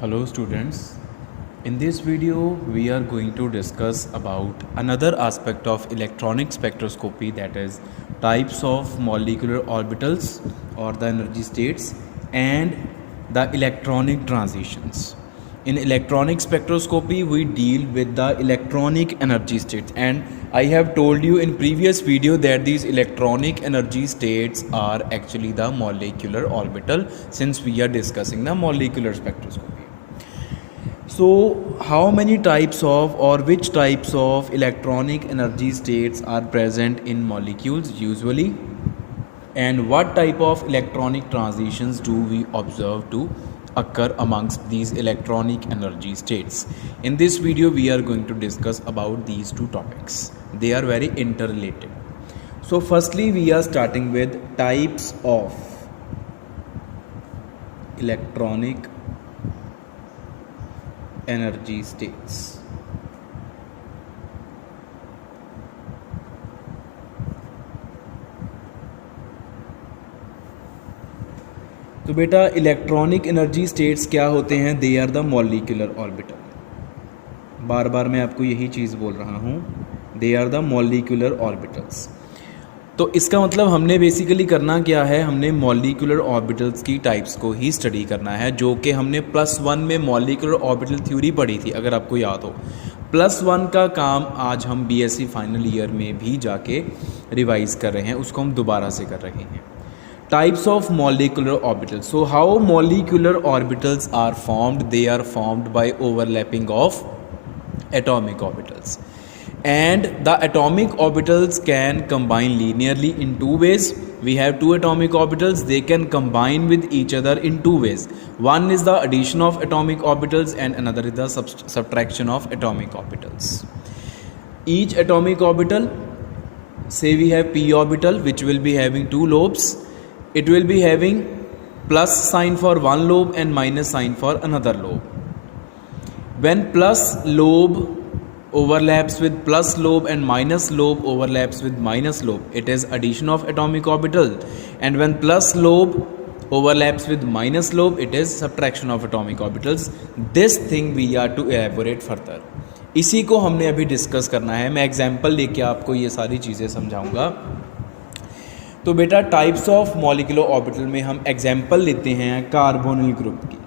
Hello students. In this video we are going to discuss about another aspect of electronic spectroscopy, that is types of molecular orbitals or the energy states and the electronic transitions. In electronic spectroscopy we deal with the electronic energy states, and I have told you in previous video that these electronic energy states are actually the molecular orbital, since we are discussing the molecular spectroscopy. So, how many types of or which types of electronic energy states are present in molecules usually, and what type of electronic transitions do we observe to occur amongst these electronic energy states? In this video we are going to discuss about these two topics. They are very interrelated. So firstly we are starting with types of electronic energy states. तो बेटा electronic energy states क्या होते हैं? They are the molecular orbital. बार बार मैं आपको यही चीज़ बोल रहा हूँ, they are the molecular orbitals. तो इसका मतलब हमने बेसिकली करना क्या है, हमने मॉलिक्यूलर ऑर्बिटल्स की टाइप्स को ही स्टडी करना है, जो कि हमने +1 में मॉलिक्यूलर ऑर्बिटल थ्योरी पढ़ी थी, अगर आपको याद हो। +1 का काम आज हम बीएससी फाइनल ईयर में भी जाके रिवाइज कर रहे हैं, उसको हम दोबारा से कर रहे हैं। Types of molecular orbitals. So how molecular orbitals are formed? They are formed by overlapping of atomic orbitals, and the atomic orbitals can combine linearly in two ways. We have two atomic orbitals, they can combine with each other in two ways. One is the addition of atomic orbitals and another is the subtraction of atomic orbitals. Each atomic orbital, say we have p orbital, which will be having two lobes. It will be having plus sign for one lobe and minus sign for another lobe. When plus lobe overlaps with plus lobe and minus lobe overlaps with minus lobe, it is addition of atomic orbital. And when plus lobe overlaps with minus lobe, it is subtraction of atomic orbitals. This thing we are to elaborate further. इसी को हमने अभी discuss करना है। मैं example लेके आपको ये सारी चीज़ें समझाऊंगा। तो बेटा टाइप्स ऑफ मॉलिक्यूलर ऑर्बिटल में हम एग्जाम्पल लेते हैं कार्बोनिल ग्रुप की।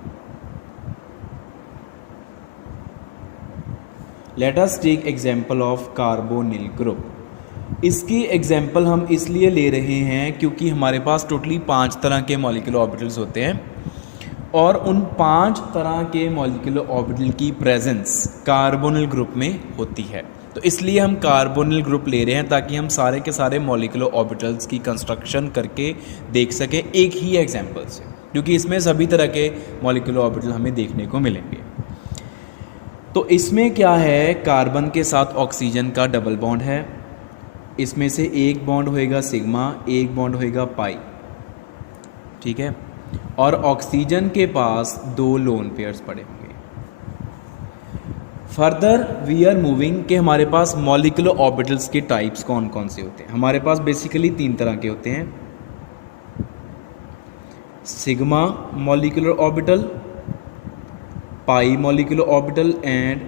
Let us take example of carbonyl group. इसकी एग्जाम्पल हम इसलिए ले रहे हैं क्योंकि हमारे पास टोटली 5 तरह के मॉलिक्यूलर ऑर्बिटल्स होते हैं, और उन 5 तरह के मॉलिक्यूलर ऑर्बिटल की प्रेजेंस कार्बोनिल ग्रुप में होती है। तो इसलिए हम कार्बोनिल ग्रुप ले रहे हैं ताकि हम सारे के सारे मॉलिक्यूलर ऑर्बिटल्स की कंस्ट्रक्शन करके देख सकें एक ही एग्जाम्पल से, क्योंकि इसमें सभी तरह के मॉलिक्यूलर ऑर्बिटल हमें देखने को मिलेंगे। तो इसमें क्या है, कार्बन के साथ ऑक्सीजन का डबल बॉन्ड है, इसमें से एक बॉन्ड होएगा सिग्मा, एक बॉन्ड होएगा पाई, ठीक है, और ऑक्सीजन के पास 2 लोन पेयर्स पड़े होंगे। फर्दर वी आर मूविंग कि हमारे पास मॉलिक्यूलर ऑर्बिटल्स के टाइप्स कौन कौन से होते हैं। हमारे पास बेसिकली 3 तरह के होते हैं, sigma molecular orbital, pi molecular orbital and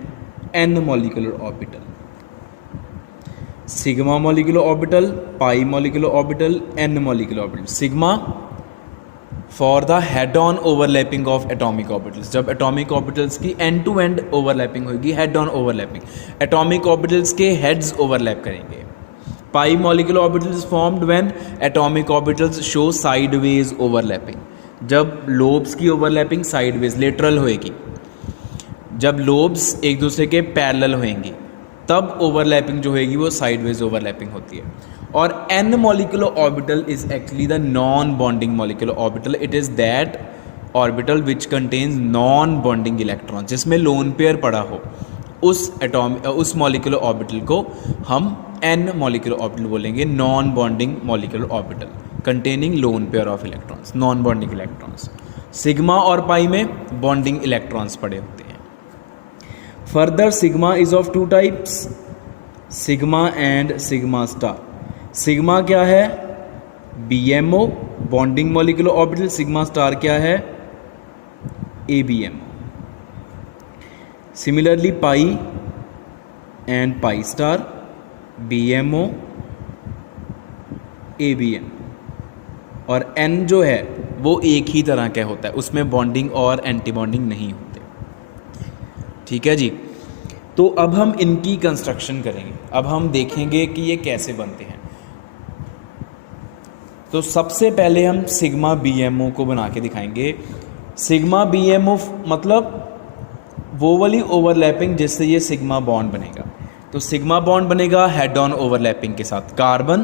n molecular orbital. Sigma molecular orbital, pi molecular orbital, n molecular orbital. Sigma for the head on overlapping of atomic orbitals, जब एटॉमिक ऑर्बिटल्स की end to end overlapping होगी, head on overlapping, atomic orbitals के heads overlap करेंगे। Pi molecular orbitals formed when atomic orbitals show sideways overlapping, जब lobes की overlapping sideways lateral होएगी, जब lobes एक दूसरे के पैरेलल होएंगी तब ओवरलैपिंग जो होएगी वो साइडवेज ओवरलैपिंग होती है। और n molecular orbital is actually the non bonding molecular orbital. It is that orbital which contains non bonding electron, जिसमें लोन पेयर पड़ा हो, उस मॉलिक्यूलर ऑर्बिटल को हम एन मॉलिक्यूलर ऑर्बिटल बोलेंगे, non bonding molecular orbital containing lone pair of electrons, non bonding electrons. Sigma और pi में bonding electrons पड़े होते हैं। Further sigma is of 2 types, sigma and sigma star. Sigma क्या है, BMO bonding molecular orbital, sigma star क्या है, ABMO similarly pi and pi star, BMO, ABN, और N जो है वो एक ही तरह का होता है, उसमें बॉन्डिंग और एंटी बॉन्डिंग नहीं होते। ठीक है जी। तो अब हम इनकी कंस्ट्रक्शन करेंगे, अब हम देखेंगे कि ये कैसे बनते हैं। तो सबसे पहले हम सिग्मा BMO को बना के दिखाएंगे। सिग्मा BMO मतलब वो वाली ओवरलैपिंग जिससे ये सिग्मा बॉन्ड बनेगा। तो सिग्मा बॉन्ड बनेगा हेड ऑन ओवरलैपिंग के साथ, carbon,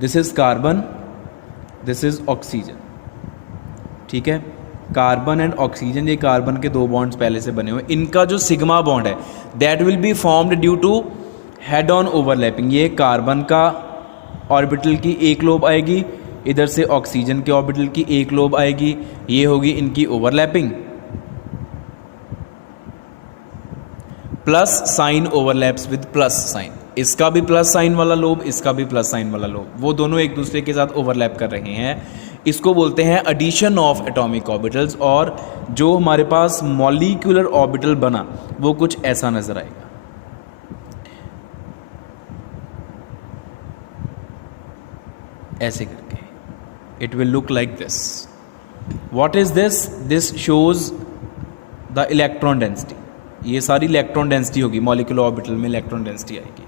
this is carbon, this is oxygen. ठीक है, कार्बन एंड ऑक्सीजन, ये कार्बन के दो बॉन्ड्स पहले से बने हुए, इनका जो सिग्मा बॉन्ड है that will be formed due to head on overlapping. ये कार्बन का ऑर्बिटल की एक लोब आएगी, इधर से ऑक्सीजन के ऑर्बिटल की एक लोब आएगी, ये होगी इनकी overlapping. Plus sign overlaps with plus sign, इसका भी प्लस साइन वाला लोब, इसका भी प्लस साइन वाला लोब, वो दोनों एक दूसरे के साथ ओवरलैप कर रहे हैं। इसको बोलते हैं एडिशन ऑफ एटॉमिक ऑर्बिटल्स। और जो हमारे पास मॉलिक्यूलर ऑर्बिटल बना वो कुछ ऐसा नजर आएगा। ऐसे करके it will look like this. What is this? This shows the electron density. ये सारी इलेक्ट्रॉन डेंसिटी होगी, मॉलिक्यूलर ऑर्बिटल में इलेक्ट्रॉन डेंसिटी आएगी।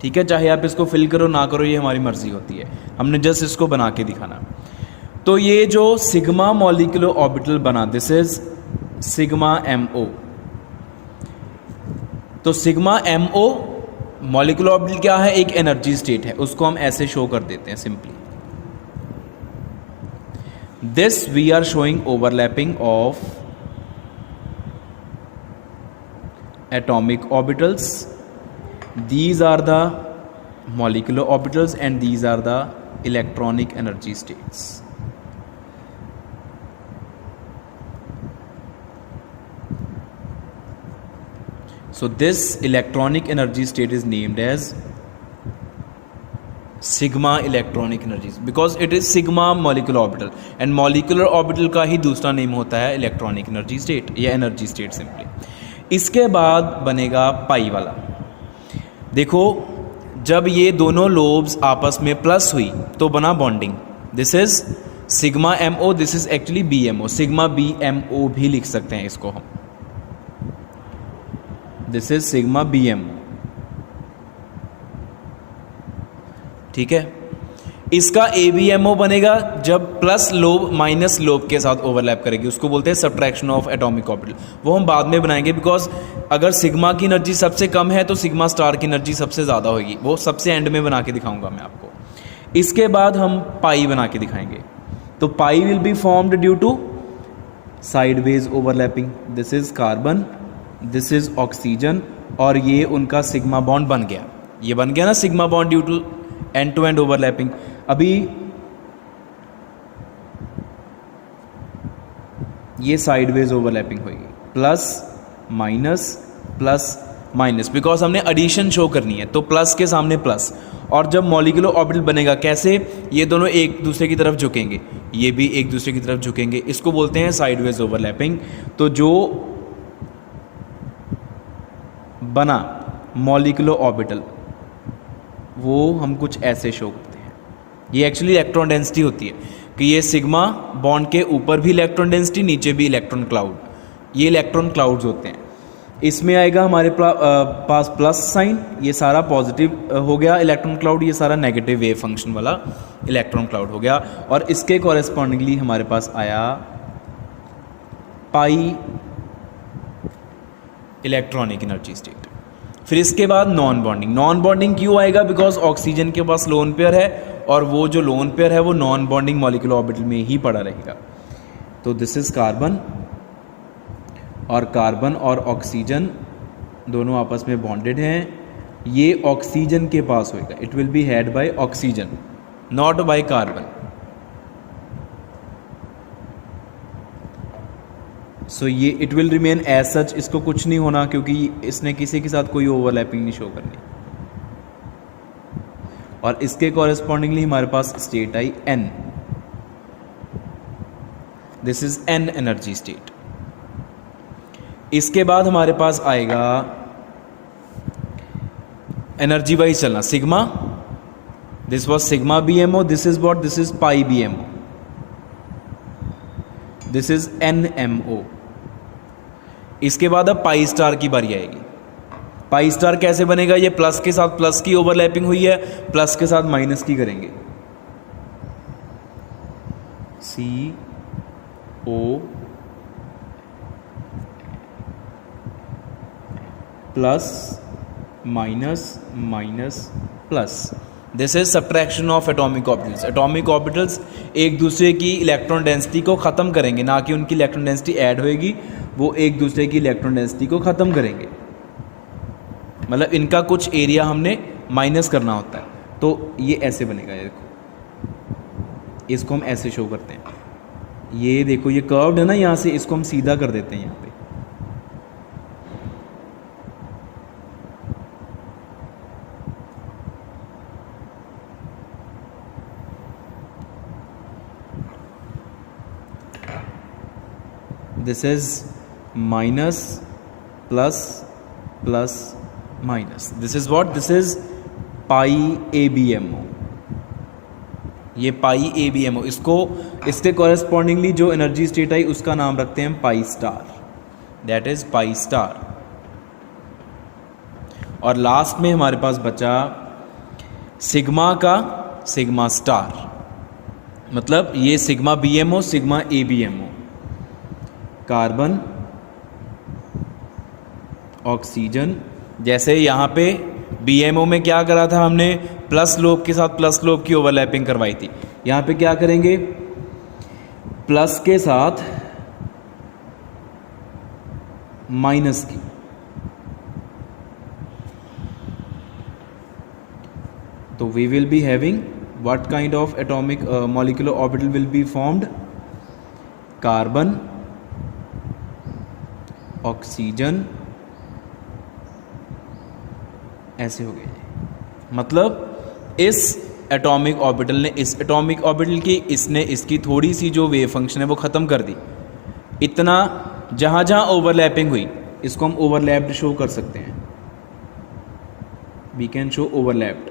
ठीक है, चाहे आप इसको फिल करो ना करो, ये हमारी मर्जी होती है, हमने जस्ट इसको बना के दिखाना। तो ये जो सिग्मा मॉलिक्यूलर ऑर्बिटल बना, दिस इज सिग्मा MO। तो सिग्मा MO मॉलिक्यूलर ऑर्बिटल क्या है? एक एनर्जी स्टेट है, उसको हम ऐसे शो कर देते हैं simply. This we are showing overlapping of atomic orbitals, these are the molecular orbitals and these are the electronic energy states. So this electronic energy state is named as sigma electronic energies because it is sigma molecular orbital and molecular orbital का ही दूसरा name होता है electronic energy state या energy state simply। इसके बाद बनेगा पाई वाला। देखो, जब ये दोनों लोब्स आपस में प्लस हुई तो बना bonding. This is sigma MO, this is actually BMO, sigma BMO भी लिख सकते हैं इसको हम। This is sigma BMO। ठीक है, इसका ABMO बनेगा जब प्लस लोब माइनस लोब के साथ ओवरलैप करेगी, उसको बोलते हैं सब्ट्रैक्शन ऑफ एटॉमिक ऑर्बिटल। वो हम बाद में बनाएंगे बिकॉज अगर सिग्मा की एनर्जी सबसे कम है तो सिग्मा स्टार की एनर्जी सबसे ज़्यादा होगी, वो सबसे एंड में बना के दिखाऊंगा मैं आपको। इसके बाद हम पाई बना के दिखाएंगे। तो pi will be formed due to sideways overlapping. This is carbon, this is oxygen, और ये उनका सिग्मा बॉन्ड बन गया। ये बन गया ना sigma bond due to end to end overlapping. अभी ये साइडवेज ओवरलैपिंग होगी, प्लस माइनस बिकॉज हमने एडिशन शो करनी है, तो प्लस के सामने प्लस। और जब मॉलिक्यूलर ऑर्बिटल बनेगा कैसे? ये दोनों एक दूसरे की तरफ झुकेंगे, ये भी एक दूसरे की तरफ झुकेंगे, इसको बोलते हैं साइडवेज ओवरलैपिंग। तो जो बना मॉलिक्यूलर ऑर्बिटल वो हम कुछ ऐसे शो करते हैं। ये एक्चुअली इलेक्ट्रॉन डेंसिटी होती है कि ये सिग्मा बॉन्ड के ऊपर भी इलेक्ट्रॉन डेंसिटी, नीचे भी इलेक्ट्रॉन क्लाउड, ये इलेक्ट्रॉन क्लाउड्स होते हैं। इसमें आएगा हमारे पास प्लस साइन, ये सारा पॉजिटिव हो गया इलेक्ट्रॉन क्लाउड, ये सारा नेगेटिव वेव फंक्शन वाला इलेक्ट्रॉन क्लाउड हो गया। और इसके कॉरेस्पॉन्डिंगली हमारे पास आया पाई इलेक्ट्रॉनिक एनर्जी स्टेट। फिर इसके बाद नॉन बॉन्डिंग। नॉन बॉन्डिंग क्यों आएगा? बिकॉज ऑक्सीजन के पास लोन पेयर है और वो जो लोन पेयर है वो नॉन बॉन्डिंग मॉलिक्यूलर ऑर्बिटल में ही पड़ा रहेगा। तो दिस इज कार्बन, और कार्बन और ऑक्सीजन दोनों आपस में बॉन्डेड हैं। ये ऑक्सीजन के पास होएगा, it will be head by oxygen not by carbon. So ये it will remain as such, इसको कुछ नहीं होना क्योंकि इसने किसी के साथ कोई ओवरलैपिंग नहीं शो करनी। और इसके कॉरेस्पॉन्डिंगली हमारे पास स्टेट आई N, this is N energy state. इसके बाद हमारे पास आएगा एनर्जी वाइज चलना, sigma, this was sigma BMO, this is what, this is pi BMO, this is NMO। इसके बाद अब पाई स्टार की बारी आएगी। पाई स्टार कैसे बनेगा? ये प्लस के साथ प्लस की ओवरलैपिंग हुई है, प्लस के साथ माइनस की करेंगे, CO plus minus minus plus. This is subtraction of atomic orbitals. Atomic orbitals एक दूसरे की इलेक्ट्रॉन डेंसिटी को ख़त्म करेंगे, ना कि उनकी इलेक्ट्रॉन डेंसिटी ऐड होएगी, वो एक दूसरे की इलेक्ट्रॉन डेंसिटी को ख़त्म करेंगे। मतलब इनका कुछ एरिया हमने माइनस करना होता है, तो ये ऐसे बनेगा। ये देखो, इसको हम ऐसे शो करते हैं। ये देखो, ये कर्व्ड है ना, यहाँ से इसको हम सीधा कर देते हैं यहाँ पे। This is minus plus plus minus, this is what, this is pi ABMO। ये पाई ABMO, इसको इसके कॉरेस्पॉन्डिंगली जो एनर्जी स्टेट आई उसका नाम रखते हैं pi star, that is pi star. और लास्ट में हमारे पास बचा सिग्मा का सिग्मा स्टार, मतलब ये sigma BMO sigma ABMO, carbon oxygen. जैसे यहाँ पे BMO में क्या करा था हमने, प्लस लोब के साथ प्लस लोब की ओवरलैपिंग करवाई थी। यहाँ पे क्या करेंगे, प्लस के साथ माइनस की। तो we will be having what kind of atomic molecular orbital will be formed, carbon oxygen, ऐसे हो गए। मतलब इस एटॉमिक ऑर्बिटल ने इस एटॉमिक ऑर्बिटल की, इसने इसकी थोड़ी सी जो वेव फंक्शन है वो ख़त्म कर दी। इतना जहाँ जहाँ ओवरलैपिंग हुई इसको हम ओवरलैप्ड शो कर सकते हैं, वी कैन शो ओवरलैप्ड।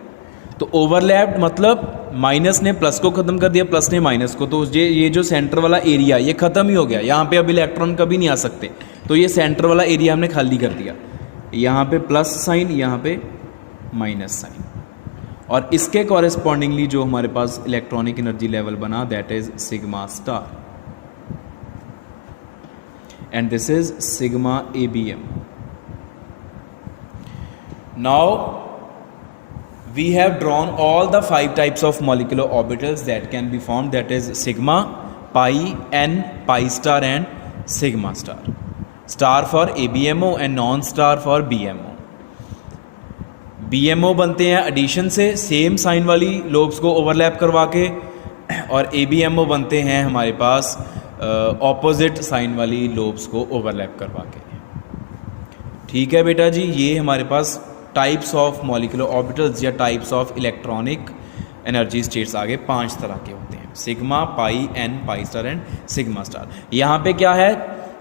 तो ओवरलैप्ड मतलब माइनस ने प्लस को ख़त्म कर दिया, प्लस ने माइनस को, तो ये जो सेंटर वाला एरिया ये ख़त्म ही हो गया। यहाँ पे अब इलेक्ट्रॉन कभी नहीं आ सकते, तो ये सेंटर वाला एरिया हमने खाली कर दिया। यहाँ पे प्लस साइन, यहाँ पे माइनस साइन, और इसके कॉरेस्पॉन्डिंगली जो हमारे पास इलेक्ट्रॉनिक एनर्जी लेवल बना, that is sigma star, and this is sigma ABMO। Now we have drawn all the 5 types of molecular orbitals that can be formed, that is sigma, pi, n, pi star and sigma star. Star for ABMO and non-star for BMO. BMO बनते हैं addition से, same sign वाली lobes को overlap करवा के, और ABMO बनते हैं हमारे पास ऑपोजिट साइन वाली लोब्स को ओवरलैप करवा के। ठीक है बेटा जी, ये हमारे पास टाइप्स ऑफ मॉलिक्यूलर ऑर्बिटल्स या types of electronic energy states आगे 5 तरह के होते हैं, sigma, pi, n, pi star and sigma star. यहाँ पे क्या है,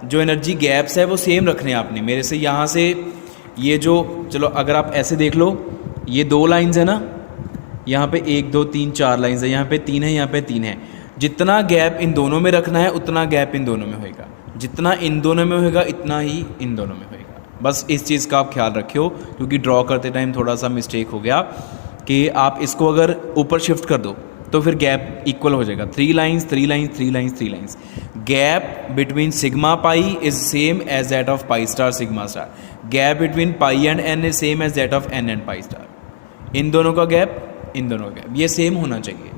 जो एनर्जी गैप्स है वो सेम रखने हैं आपने। मेरे से यहाँ से ये जो, चलो अगर आप ऐसे देख लो, ये 2 लाइंस है ना, यहाँ पे 1 2 3 4 लाइंस है, यहाँ पे 3 है, यहाँ पे 3 है। जितना गैप इन दोनों में रखना है उतना गैप इन दोनों में होएगा, जितना इन दोनों में होएगा इतना ही इन दोनों में होएगा। बस इस चीज़ का आप ख्याल रखियो, क्योंकि ड्रॉ करते टाइम थोड़ा सा मिस्टेक हो गया कि आप इसको अगर ऊपर शिफ्ट कर दो तो फिर गैप इक्वल हो जाएगा, 3 lines 3 lines 3 lines 3 lines. Gap between sigma pi is same as that of pi star sigma star. Gap between pi and n is same as that of n and pi star. इन दोनों का gap, इन दोनों का gap ये same होना चाहिए।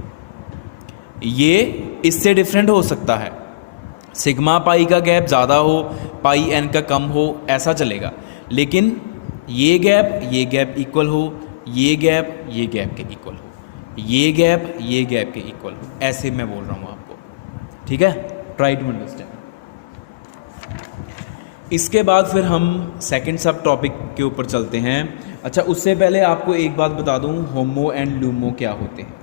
ये इससे डिफरेंट हो सकता है, सिग्मा पाई का गैप ज़्यादा हो, पाई एन का कम हो, ऐसा चलेगा। लेकिन ये गैप इक्वल हो, ये गैप के इक्वल हो, ये गैप के इक्वल हो, ऐसे मैं बोल रहा हूँ आपको। ठीक है, ट्राई टू अंडरस्टैंड। इसके बाद फिर हम सेकंड सब टॉपिक के ऊपर चलते हैं। अच्छा, उससे पहले आपको एक बात बता दूँ, होमो एंड ल्यूमो क्या होते हैं।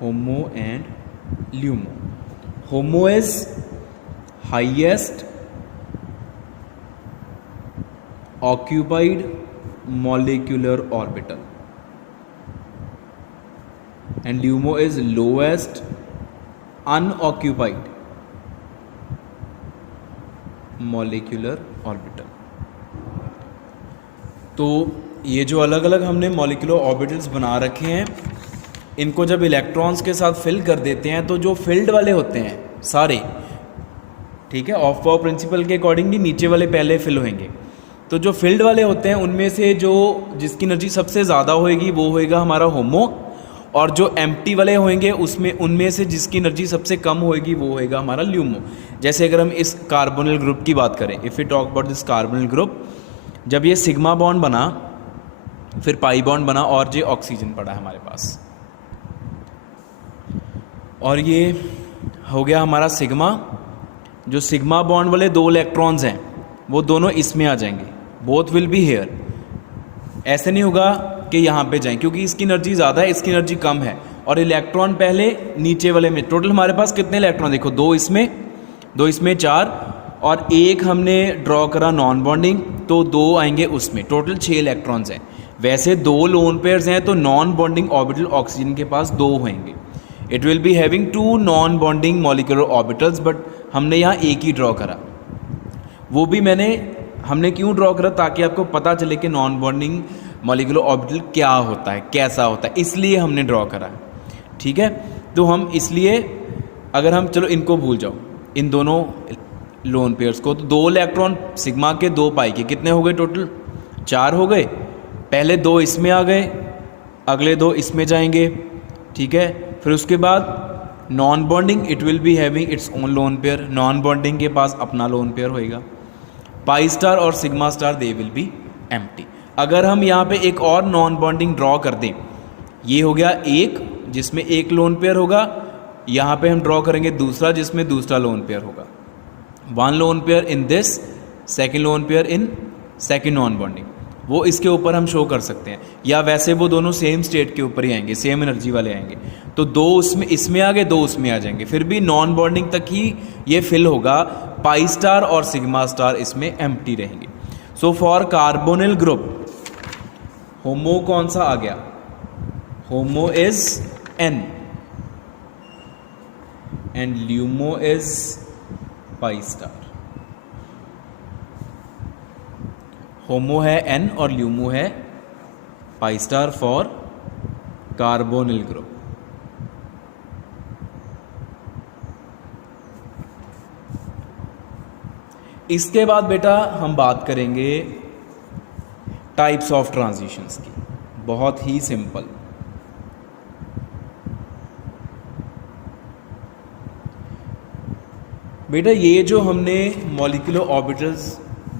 HOMO and LUMO. HOMO is highest occupied molecular orbital, and LUMO is lowest unoccupied molecular orbital. तो ये जो अलग अलग हमने मॉलिक्यूलर ऑर्बिटल्स बना रखे हैं, इनको जब इलेक्ट्रॉन्स के साथ फिल कर देते हैं तो जो फील्ड वाले होते हैं सारे, ठीक है, ऑफ पावर प्रिंसिपल के अकॉर्डिंगली नीचे वाले पहले फिल होंगे। तो जो फील्ड वाले होते हैं उनमें से जो जिसकी एनर्जी सबसे ज़्यादा होएगी वो होएगा हमारा होमो, और जो एम्प्टी वाले होंगे उसमें उनमें से जिसकी एनर्जी सबसे कम होएगी वो होएगा हमारा ल्यूमो। जैसे अगर हम इस कार्बोनिल ग्रुप की बात करें, if you talk about this carbonyl group, जब ये सिग्मा बॉन्ड बना, फिर पाई बॉन्ड बना और ये ऑक्सीजन पड़ा है हमारे पास, और ये हो गया हमारा सिग्मा। जो सिग्मा बॉन्ड वाले 2 इलेक्ट्रॉन्स हैं वो दोनों इसमें आ जाएंगे, बोथ विल बी हेयर। ऐसे नहीं होगा कि यहाँ पे जाएं, क्योंकि इसकी एनर्जी ज़्यादा है, इसकी एनर्जी कम है, और इलेक्ट्रॉन पहले नीचे वाले में। टोटल हमारे पास कितने इलेक्ट्रॉन देखो, 2 इसमें 4, और 1 हमने ड्रॉ करा नॉन बॉन्डिंग, तो 2 आएंगे उसमें। टोटल 6 इलेक्ट्रॉन्स हैं। वैसे 2 लोन पेयर्स हैं तो नॉन बॉन्डिंग ऑर्बिटल ऑक्सीजन के पास 2 होंगे। It will be having 2 non bonding molecular orbitals, but हमने यहाँ एक ही ड्रॉ करा। वो भी हमने क्यों ड्रॉ करा, ताकि आपको पता चले कि नॉन बॉन्डिंग मॉलिक्यूलर ऑर्बिटल क्या होता है, कैसा होता है, इसलिए हमने ड्रॉ करा है, ठीक है। तो हम इसलिए, अगर हम चलो इनको भूल जाओ, इन दोनों लोन पेयर्स को, तो 2 इलेक्ट्रॉन सिग्मा के 2 पाई के कितने हो गए, टोटल 4 हो गए। पहले 2 इसमें आ गए, अगले 2 इसमें जाएंगे, ठीक है। फिर उसके बाद non bonding, it will be having its own lone pair, non bonding के पास अपना लोन पेयर होएगा। पाई स्टार और sigma star they will be empty. अगर हम यहाँ पे एक और नॉन बॉन्डिंग ड्रॉ कर दें, ये हो गया एक जिसमें एक लोन पेयर होगा, यहाँ पे हम ड्रॉ करेंगे दूसरा जिसमें दूसरा लोन पेयर होगा। 1 lone pair in this, 2nd lone pair in 2nd non bonding, वो इसके ऊपर हम शो कर सकते हैं। या वैसे वो दोनों सेम स्टेट के ऊपर ही आएंगे, सेम एनर्जी वाले आएंगे, तो 2 उसमें इसमें आ गए, 2 उसमें आ जाएंगे, फिर भी नॉन बॉन्डिंग तक ही ये फिल होगा। पाई स्टार और सिग्मा स्टार इसमें एम्प्टी रहेंगे। So for carbonyl group HOMO कौन सा आ गया, HOMO is N and LUMO is pi star. HOMO है N और ल्यूमो है pi star for carbonyl group. इसके बाद बेटा हम बात करेंगे टाइप्स ऑफ ट्रांजिशंस की, बहुत ही सिंपल। बेटा ये जो हमने मॉलिक्यूलर ऑर्बिटल्स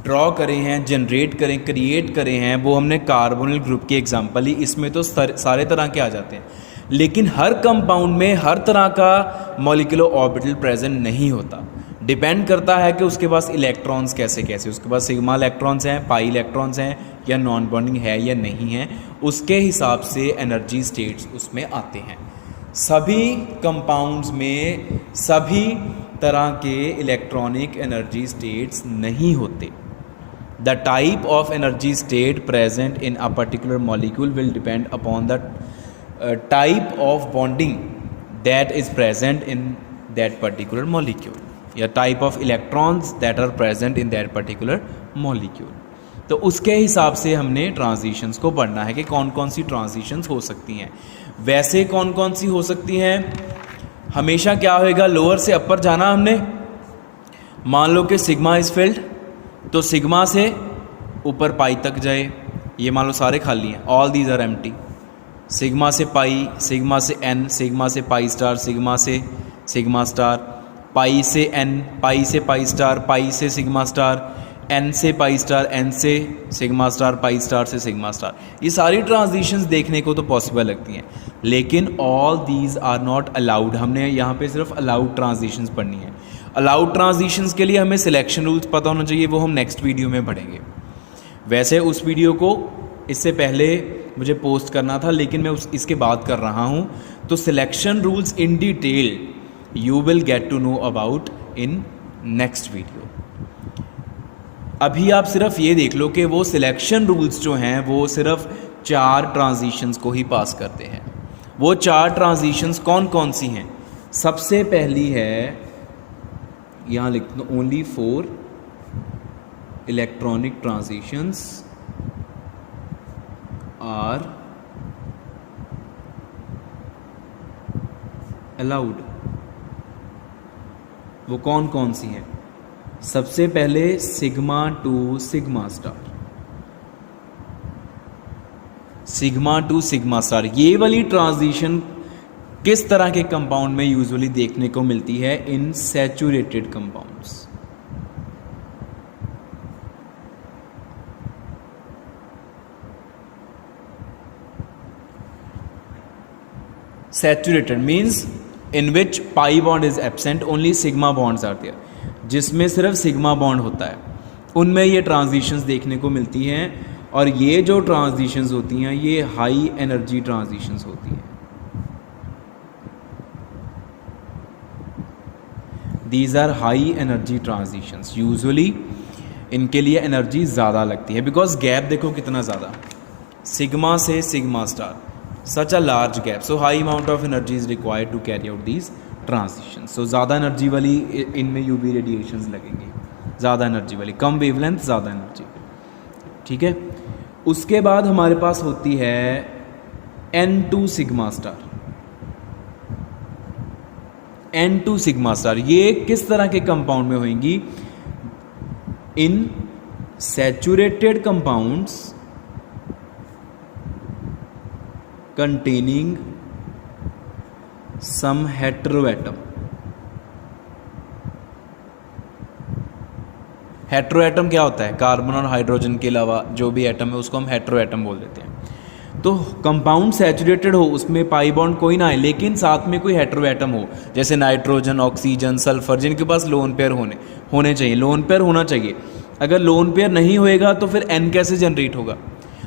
ड्रॉ करे हैं, जनरेट करें, क्रिएट करे हैं, वो हमने कार्बोनिल ग्रुप की एग्जांपल ही। इसमें तो सारे तरह के आ जाते हैं, लेकिन हर कंपाउंड में हर तरह का मॉलिक्यूलर ऑर्बिटल प्रेजेंट नहीं होता। डिपेंड करता है कि उसके पास इलेक्ट्रॉन्स कैसे कैसे, उसके पास सिग्मा इलेक्ट्रॉन्स हैं, पाई इलेक्ट्रॉन्स हैं, या नॉन बॉन्डिंग है या नहीं है, उसके हिसाब से एनर्जी स्टेट्स उसमें आते हैं। सभी कंपाउंड्स में सभी तरह के इलेक्ट्रॉनिक एनर्जी स्टेट्स नहीं होते। The type of energy state present in a particular molecule will depend upon the type of bonding that is present in that particular molecule, या type of electrons that are present in that particular molecule। तो उसके हिसाब से हमने transitions को पढ़ना है कि कौन कौन सी ट्रांजिशंस हो सकती हैं। वैसे कौन कौन सी हो सकती हैं, हमेशा क्या होएगा, लोअर से अपर जाना हमने। मान लो कि सिग्मा इज फिल्ड, तो सिग्मा से ऊपर पाई तक जाए, ये मान लो सारे खाली हैं, all these are empty. Sigma से पाई, सिग्मा से एन, सिग्मा से पाई स्टार, सिग्मा से सिग्मा स्टार, पाई से एन, पाई से पाई स्टार, पाई से सिग्मा स्टार, एन से पाई स्टार, एन से सिग्मा स्टार, पाई स्टार से सिग्मा स्टार। ये सारी ट्रांजिशंस देखने को तो पॉसिबल लगती हैं, लेकिन all these are not allowed. हमने यहाँ पे सिर्फ अलाउड ट्रांजिशंस पढ़नी है। अलाउड ट्रांजिशंस के लिए हमें सिलेक्शन रूल्स पता होना चाहिए, वो हम नेक्स्ट वीडियो में पढ़ेंगे। वैसे उस वीडियो को इससे पहले मुझे पोस्ट करना था, लेकिन मैं इसके बाद कर रहा हूँ। तो selection rules in detail you will get to know about in next video. अभी आप सिर्फ ये देख लो कि वो सिलेक्शन रूल्स जो हैं वो सिर्फ 4 ट्रांजिशंस को ही पास करते हैं। वो 4 ट्रांजिशंस कौन कौन सी हैं? सबसे पहली है, यहाँ लिख दो, only 4 electronic transitions are allowed. वो कौन कौन सी हैं? सबसे पहले sigma to sigma star, sigma to sigma star. ये वाली ट्रांजिशन किस तरह के कंपाउंड में यूजुअली देखने को मिलती है? In saturated compounds. Saturated means in which pi bond is absent, only sigma bonds are there, जिसमें सिर्फ सिग्मा बॉन्ड होता है, उनमें ये ट्रांजिशंस देखने को मिलती हैं। और ये जो ट्रांजिशंस होती हैं ये हाई एनर्जी ट्रांजिशंस होती हैं। These are high energy transitions. Usually इनके लिए एनर्जी ज़्यादा लगती है, बिकॉज गैप देखो कितना ज़्यादा, सिग्मा से sigma star, such a large gap, so high amount of energy is required to carry out these transition. सो ज़्यादा एनर्जी वाली इनमें यूवी रेडिएशंस लगेंगी, ज़्यादा एनर्जी वाली, कम वेवलेंथ ज़्यादा एनर्जी, ठीक है। उसके बाद हमारे पास होती है N2 sigma star. N2 sigma star ये किस तरह के कंपाउंड में होंगी? In saturated compounds containing some heteroatom। Heteroatom क्या होता है? कार्बन और हाइड्रोजन के अलावा जो भी एटम है उसको हम हेट्रोएटम बोल देते हैं। तो कंपाउंड सैचुरेटेड हो, उसमें पाई बॉन्ड कोई ना आए, लेकिन साथ में कोई हेट्रोएटम हो, जैसे नाइट्रोजन, ऑक्सीजन, सल्फर, जिनके पास लोन पेयर होने चाहिए, लोन पेयर होना चाहिए। अगर लोन पेयर नहीं होएगा तो फिर एन कैसे जनरेट होगा?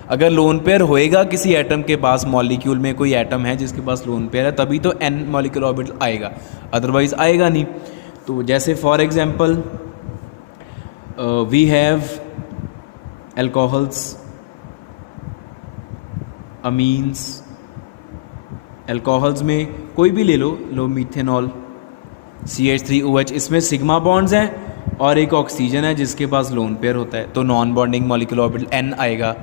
अगर लोन पेयर होएगा किसी एटम के पास, मॉलिक्यूल में कोई एटम है जिसके पास लोन पेयर है, तभी तो एन मॉलिक्यूलर ऑर्बिटल आएगा, अदरवाइज आएगा नहीं। तो जैसे for example we have alcohols, amines. Alcohols में कोई भी ले लो मीथेनॉल, CH3OH, इसमें सिग्मा बॉन्ड्स हैं और एक ऑक्सीजन है जिसके पास लोन पेयर होता है, तो non bonding molecular orbital n आएगा।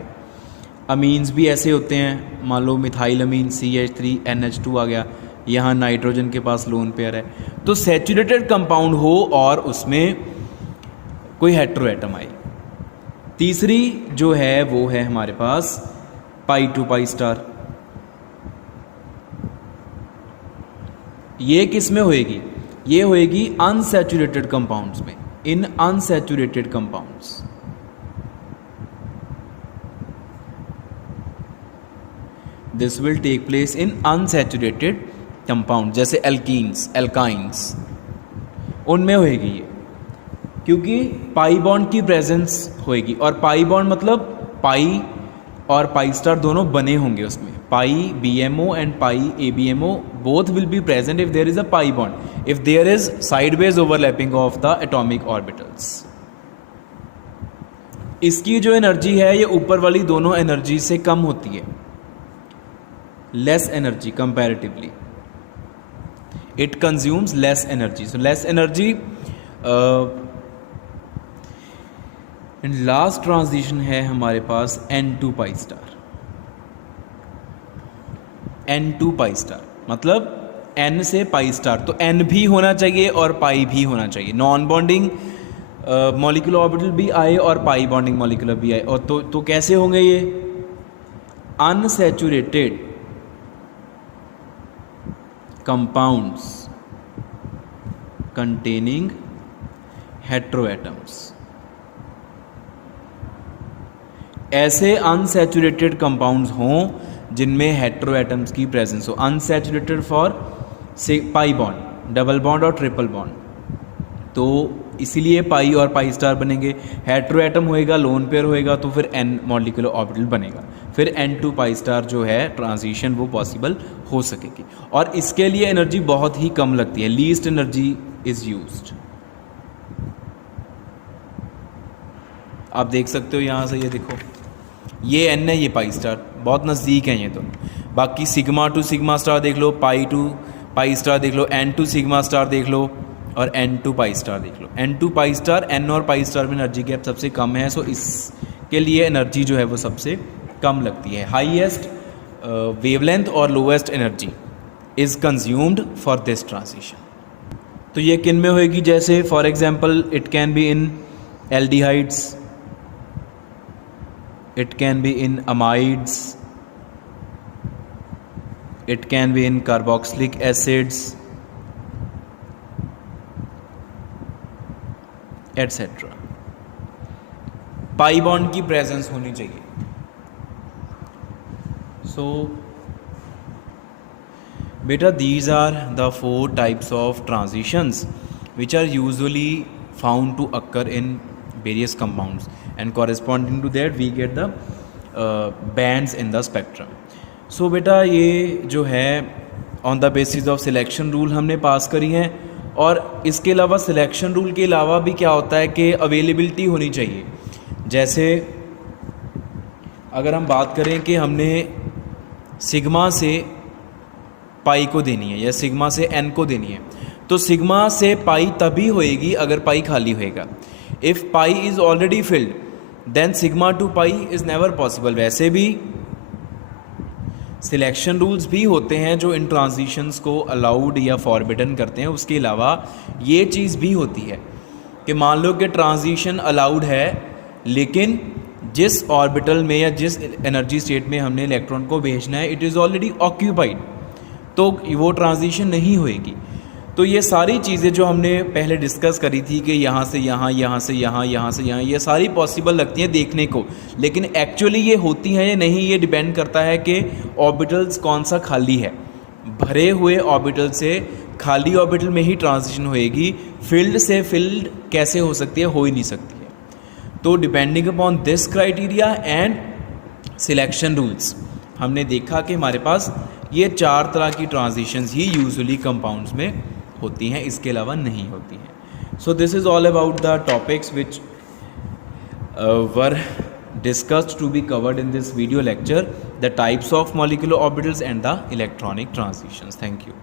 अमीन्स भी ऐसे होते हैं, मान लो मिथाइल अमीन CH3NH2 आ गया, यहाँ नाइट्रोजन के पास लोन पेयर है। तो सैचुरेटेड कंपाउंड हो और उसमें कोई हेट्रोएटम आए। तीसरी जो है वो है हमारे पास पाई टू पाई स्टार। ये किस में होएगी? ये होएगी अनसैचुरेटेड कंपाउंड्स में, in unsaturated compounds. This will take place in unsaturated compound, जैसे एल्कीन्स, एल्काइंस, उनमें होएगी ये, क्योंकि पाई बॉन्ड की प्रेजेंस होएगी। और पाई बॉन्ड मतलब पाई और पाई स्टार दोनों बने होंगे उसमें, pi BMO and pi ABMO both will be present if there is a pi bond, if there is sideways overlapping of the atomic orbitals. इसकी जो एनर्जी है ये ऊपर वाली दोनों एनर्जी से कम होती है, less energy comparatively, it consumes less energy. So less energy. And last transition है हमारे पास N2 pi star. N2 pi star मतलब N से पाई स्टार, तो N भी होना चाहिए और पाई भी होना चाहिए, नॉन बॉन्डिंग मॉलिक्यूलर ऑर्बिटल भी आए और पाई बॉन्डिंग मॉलिक्यूलर भी आए। और तो कैसे होंगे ये? Unsaturated compounds containing heteroatoms. ऐसे अनसैचुरेटेड कंपाउंड्स हों जिनमें हेट्रोएटम्स की प्रेजेंस हो। अनसैचुरेटेड फॉर से पाई बॉन्ड, डबल बॉन्ड और ट्रिपल बॉन्ड, तो इसीलिए पाई और पाई स्टार बनेंगे। हेट्रोएटम होएगा, लोन पेयर होएगा, तो फिर N मॉलिक्यूलर ऑर्बिटल बनेगा, फिर N2 पाई स्टार जो है ट्रांजिशन वो पॉसिबल हो सकेगी। और इसके लिए एनर्जी बहुत ही कम लगती है, लीस्ट एनर्जी इज यूज्ड। आप देख सकते हो यहाँ से, ये देखो ये एन है, ये पाई स्टार, बहुत नज़दीक हैं ये दोनों। बाकी सिग्मा टू सिग्मा स्टार देख लो, पाई टू पाई स्टार देख लो, एन टू सिग्मा स्टार देख लो, और एन टू पाई स्टार देख लो। N to pi star, n और पाई स्टार में एनर्जी गैप सबसे कम है, सो इसके लिए एनर्जी जो है वो सबसे कम लगती है। हाईएस्ट वेवलेंथ और lowest energy is consumed for this transition. तो ये किन में होएगी, जैसे for example it can be in aldehydes, it can be in amides, it can be in carboxylic acids, etc. Pi bond की प्रेजेंस होनी चाहिए। सो बेटा these are the 4 types of transitions which are usually found to occur in various compounds, and corresponding to that we get the bands in the spectrum. So बेटा ये जो है on the basis of selection rule हमने पास करी हैं, और इसके अलावा सिलेक्शन रूल के अलावा भी क्या होता है कि अवेलेबिलिटी होनी चाहिए। जैसे अगर हम बात करें कि हमने सिग्मा से पाई को देनी है या सिग्मा से एन को देनी है, तो सिग्मा से पाई तभी होएगी अगर पाई खाली होएगा। If pi is already field then sigma two pi is never possible. वैसे भी सिलेक्शन रूल्स भी होते हैं जो इन ट्रांजिशंस को अलाउड या फॉरबिडन करते हैं। उसके अलावा ये चीज़ भी होती है कि मान लो कि ट्रांजिशन अलाउड है, लेकिन जिस ऑर्बिटल में या जिस एनर्जी स्टेट में हमने इलेक्ट्रॉन को भेजना है इट इज़ ऑलरेडी ऑक्यूपाइड, तो वो ट्रांजिशन नहीं होएगी। तो ये सारी चीज़ें जो हमने पहले डिस्कस करी थी कि यहाँ से यहाँ, यहाँ से यहाँ, यहाँ से यहाँ, ये सारी पॉसिबल लगती हैं देखने को, लेकिन एक्चुअली ये होती हैं या नहीं ये डिपेंड करता है कि ऑर्बिटल्स कौन सा खाली है। भरे हुए ऑर्बिटल से खाली ऑर्बिटल में ही ट्रांजिशन होएगी, फील्ड से फील्ड कैसे हो सकती है, हो ही नहीं सकती है। तो depending upon this criteria and selection rules हमने देखा कि हमारे पास ये 4 तरह की ट्रांजिशंस ही यूजुअली कंपाउंड्स में होती हैं, इसके अलावा नहीं होती हैं। So this is all about the topics which were discussed to be covered in this video lecture, the types of molecular orbitals and the electronic transitions. Thank you.